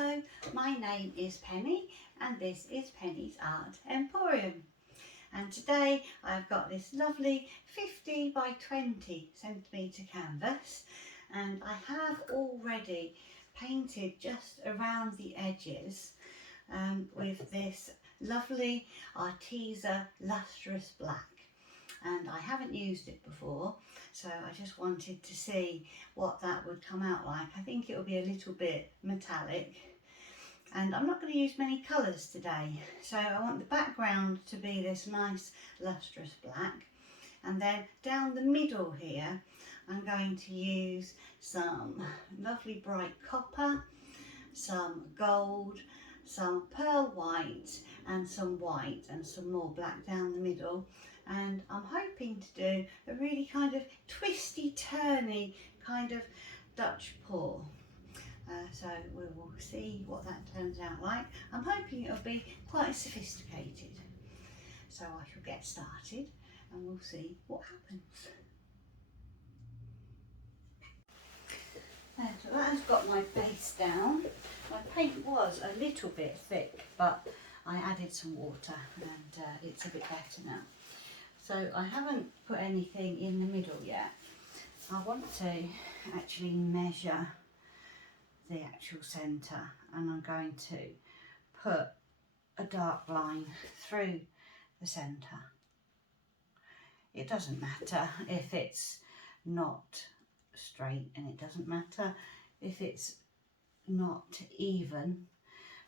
Hello, my name is Penny and this is Penny's Art Emporium, and today I've got this lovely 50 by 20 centimetre canvas, and I have already painted just around the edges with this lovely Arteza Lustrious Black. And I haven't used it before, so I just wanted to see what that would come out like. I think it will be a little bit metallic, and I'm not going to use many colours today, so I want the background to be this nice lustrous black, and then down the middle here I'm going to use some lovely bright copper, some gold, some pearl white and some white, and some more black down the middle. And I'm hoping to do a really kind of twisty turny kind of Dutch pour. So we will see what that turns out like. I'm hoping it'll be quite sophisticated. So I shall get started and we'll see what happens. So that has got my base down. My paint was a little bit thick, but I added some water and it's a bit better now. So I haven't put anything in the middle yet. I want to actually measure the actual centre, and I'm going to put a dark line through the centre. It doesn't matter if it's not straight, and it doesn't matter if it's not even.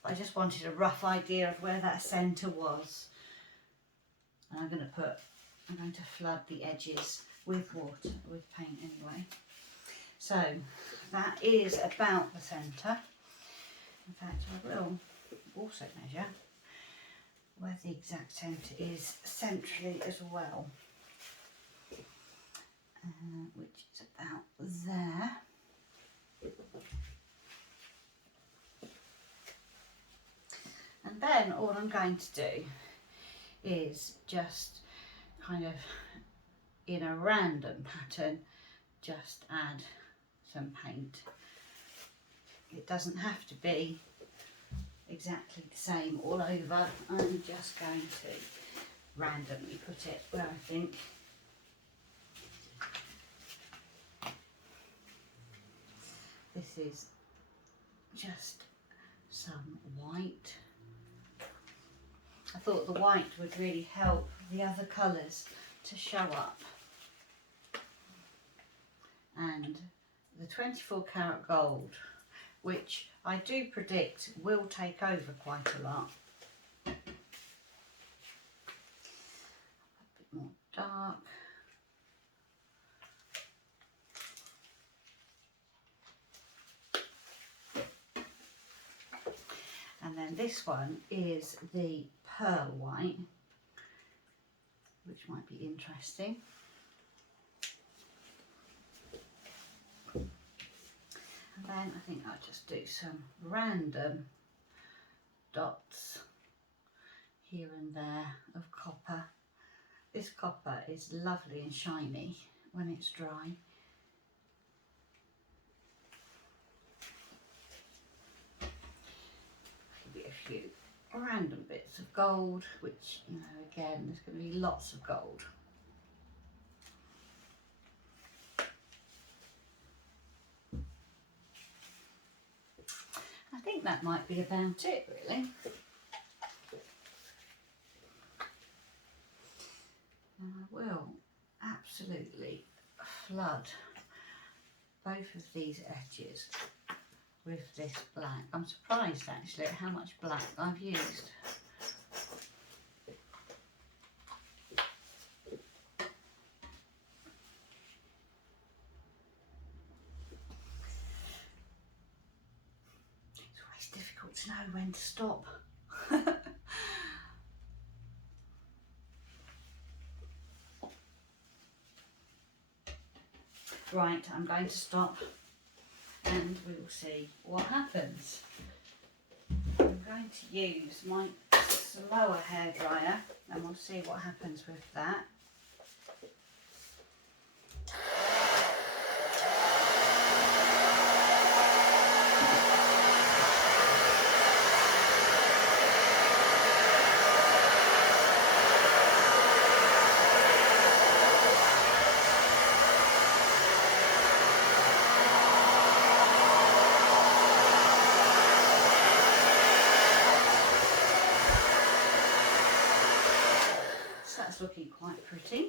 I just wanted a rough idea of where that centre was. And I'm going to flood the edges with water, with paint anyway. So that is about the centre. In fact, I will also measure where the exact centre is centrally as well, which is about there. And then all I'm going to do is just kind of in a random pattern just add some paint. It doesn't have to be exactly the same all over. I'm just going to randomly put it where I think. This is just some white. I thought the white would really help the other colours to show up. And the 24 karat gold, which I do predict will take over quite a lot. A bit more dark. And then this one is the pearl white, which might be interesting. And then I think I'll just do some random dots here and there of copper. This copper is lovely and shiny when it's dry. A few random bits of gold, which, you know, again, there's going to be lots of gold. I think that might be about it, really. And I will absolutely flood both of these edges with this black. I'm surprised actually at how much black I've used. It's always difficult to know when to stop. Right, I'm going to stop and we will see what happens. I'm going to use my slower hairdryer and we'll see what happens with that. that's looking quite pretty.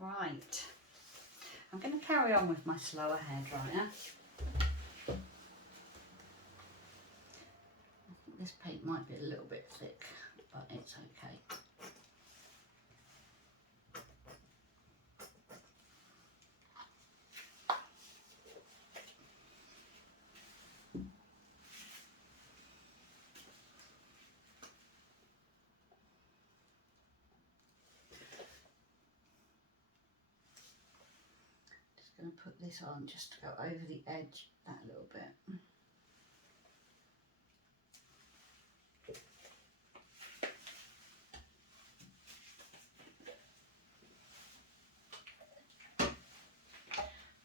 Right, I'm going to carry on with my slower hairdryer. I think this paint might be a little bit thick, but it's okay. Going to put this on just to go over the edge that little bit.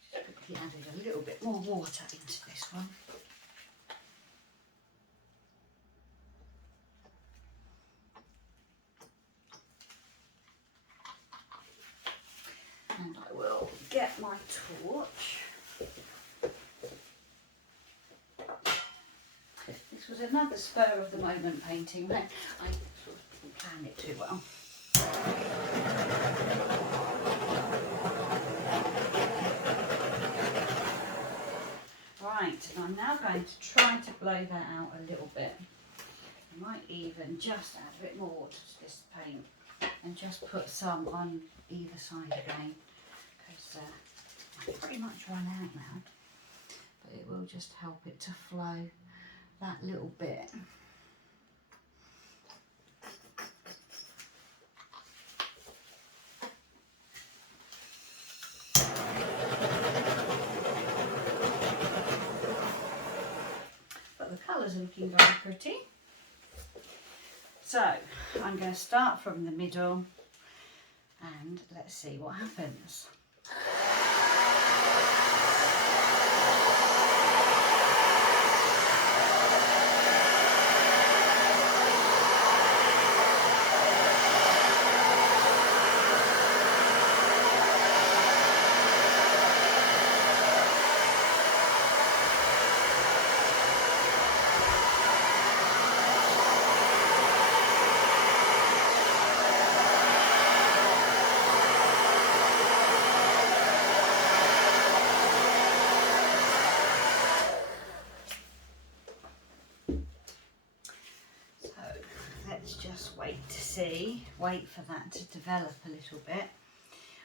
Just quickly added a little bit more water into this one. And I will get my torch. This was another spur of the moment painting. I sort of didn't plan it too well. Right, and I'm now going to try to blow that out a little bit. I might even just add a bit more water to this paint and just put some on either side again, because I've pretty much run out now, but it will just help it to flow that little bit. But the colours are looking very pretty. So I'm going to start from the middle and let's see what happens. Wait for that to develop a little bit.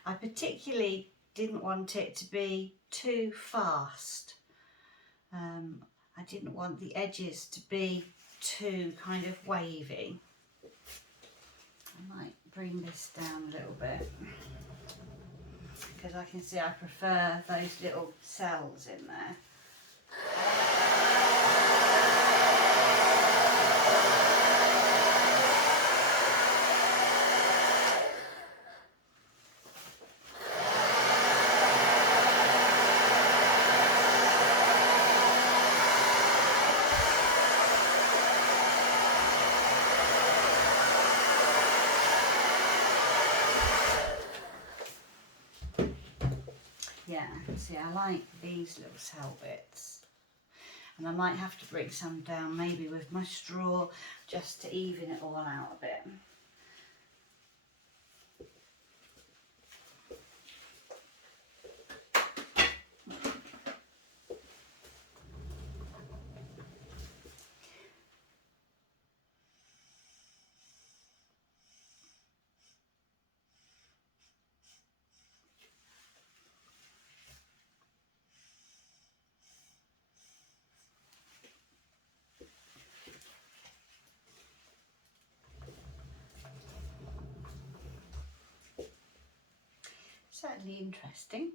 I particularly didn't want it to be too fast. I didn't want the edges to be too kind of wavy. I might bring this down a little bit because I can see I prefer those little cells in there. Yeah, see, I like these little cell bits, and I might have to bring some down maybe with my straw just to even it all out a bit. Certainly interesting.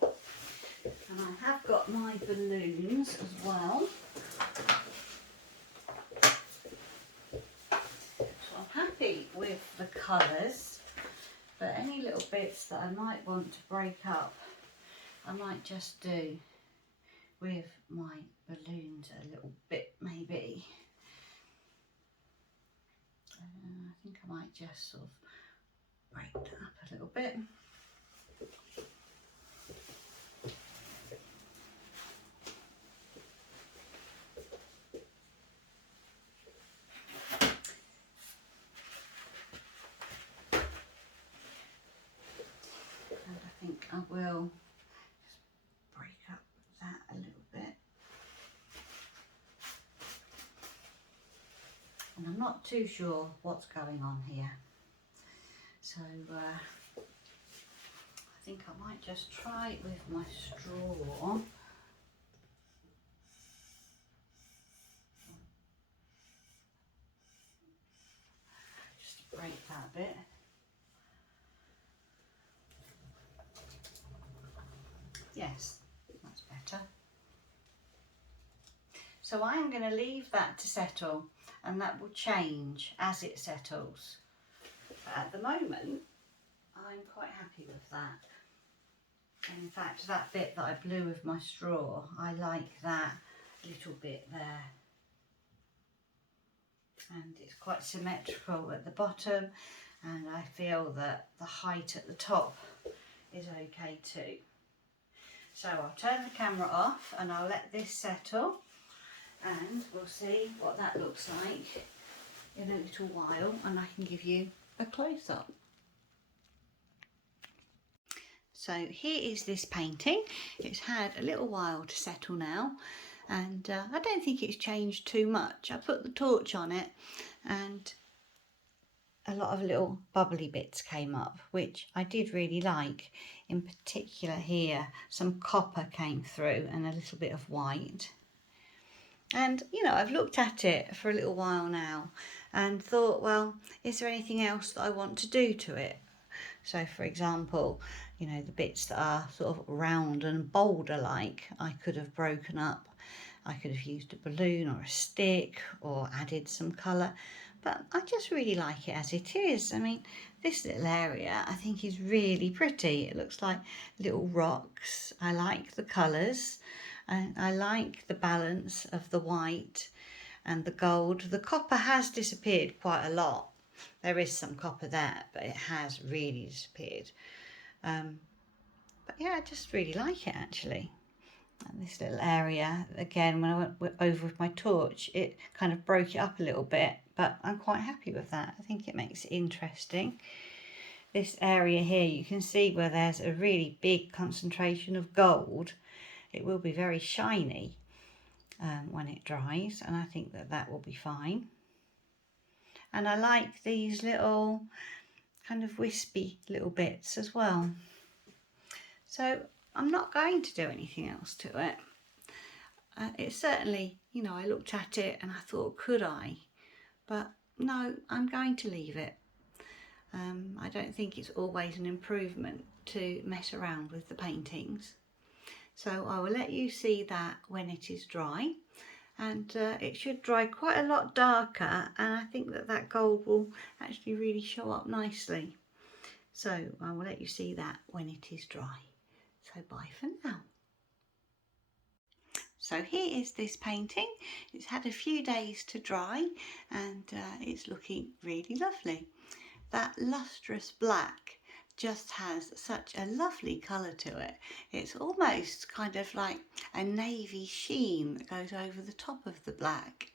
And I have got my balloons as well. So I'm happy with the colours, but any little bits that I might want to break up, I might just do with my balloons a little bit maybe. I think I might just sort of break that up a little bit. And I think I will just break up that a little bit. And I'm not too sure what's going on here. So I think I might just try it with my straw. Just break that a bit. Yes, that's better. So I'm going to leave that to settle, and that will change as it settles. But at the moment, I'm quite happy with that. And in fact, that bit that I blew with my straw, I like that little bit there. And it's quite symmetrical at the bottom, and I feel that the height at the top is okay too. So I'll turn the camera off and I'll let this settle, and we'll see what that looks like in a little while, and I can give you a close-up. So here is this painting. It's had a little while to settle now, and I don't think it's changed too much. I put the torch on it and a lot of little bubbly bits came up, which I did really like. In particular here, some copper came through and a little bit of white. And, you know, I've looked at it for a little while now and thought, well, is there anything else that I want to do to it? So, for example, you know, the bits that are sort of round and boulder-like, I could have broken up. I could have used a balloon or a stick or added some colour. But I just really like it as it is. I mean, this little area I think is really pretty. It looks like little rocks. I like the colours. And I like the balance of the white and the gold. The copper has disappeared quite a lot. There is some copper there, but it has really disappeared. But yeah, I just really like it actually. And this little area, again, when I went over with my torch, it kind of broke it up a little bit, but I'm quite happy with that. I think it makes it interesting. This area here, you can see where there's a really big concentration of gold. It will be very shiny when it dries, and I think that that will be fine. And I like these little kind of wispy little bits as well. So I'm not going to do anything else to it. It's certainly, you know, I looked at it and I thought, could I? But no, I'm going to leave it. I don't think it's always an improvement to mess around with the paintings. So I will let you see that when it is dry, and it should dry quite a lot darker, and I think that that gold will actually really show up nicely. So I will let you see that when it is dry. So bye for now. So here is this painting. It's had a few days to dry, and it's looking really lovely. That lustrous black just has such a lovely colour to it. It's almost kind of like a navy sheen that goes over the top of the black.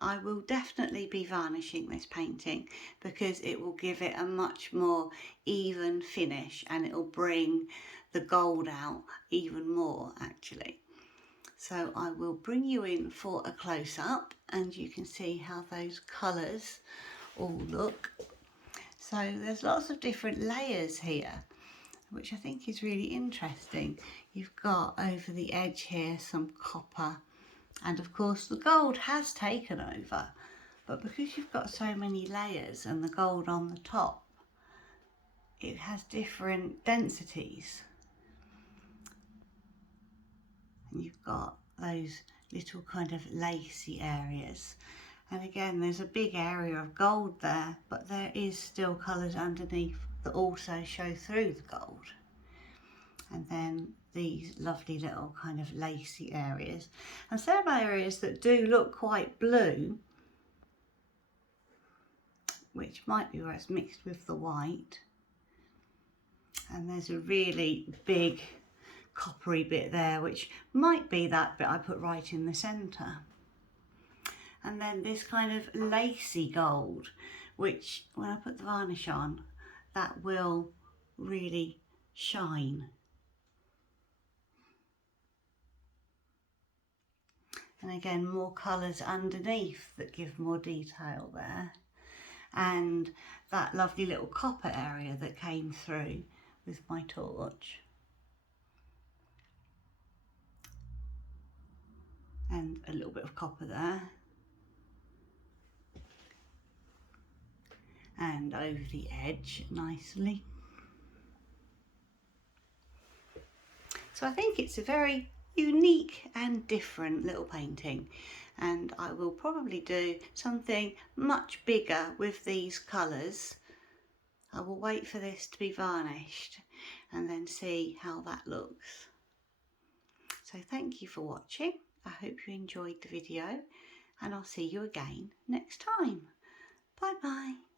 I will definitely be varnishing this painting because it will give it a much more even finish, and it will bring the gold out even more actually. So I will bring you in for a close-up and you can see how those colours all look. So there's lots of different layers here, which I think is really interesting. You've got over the edge here some copper, and of course the gold has taken over, but because you've got so many layers and the gold on the top, it has different densities. And you've got those little kind of lacy areas. And again, there's a big area of gold there, but there is still colours underneath that also show through the gold. And then these lovely little kind of lacy areas. And some areas that do look quite blue, which might be where it's mixed with the white. And there's a really big coppery bit there, which might be that bit I put right in the centre. And then this kind of lacy gold, which when I put the varnish on, that will really shine. And again, more colours underneath that give more detail there. And that lovely little copper area that came through with my torch. And a little bit of copper there. And over the edge nicely. So I think it's a very unique and different little painting, and I will probably do something much bigger with these colours. I will wait for this to be varnished and then see how that looks. So thank you for watching. I hope you enjoyed the video, and I'll see you again next time. Bye bye.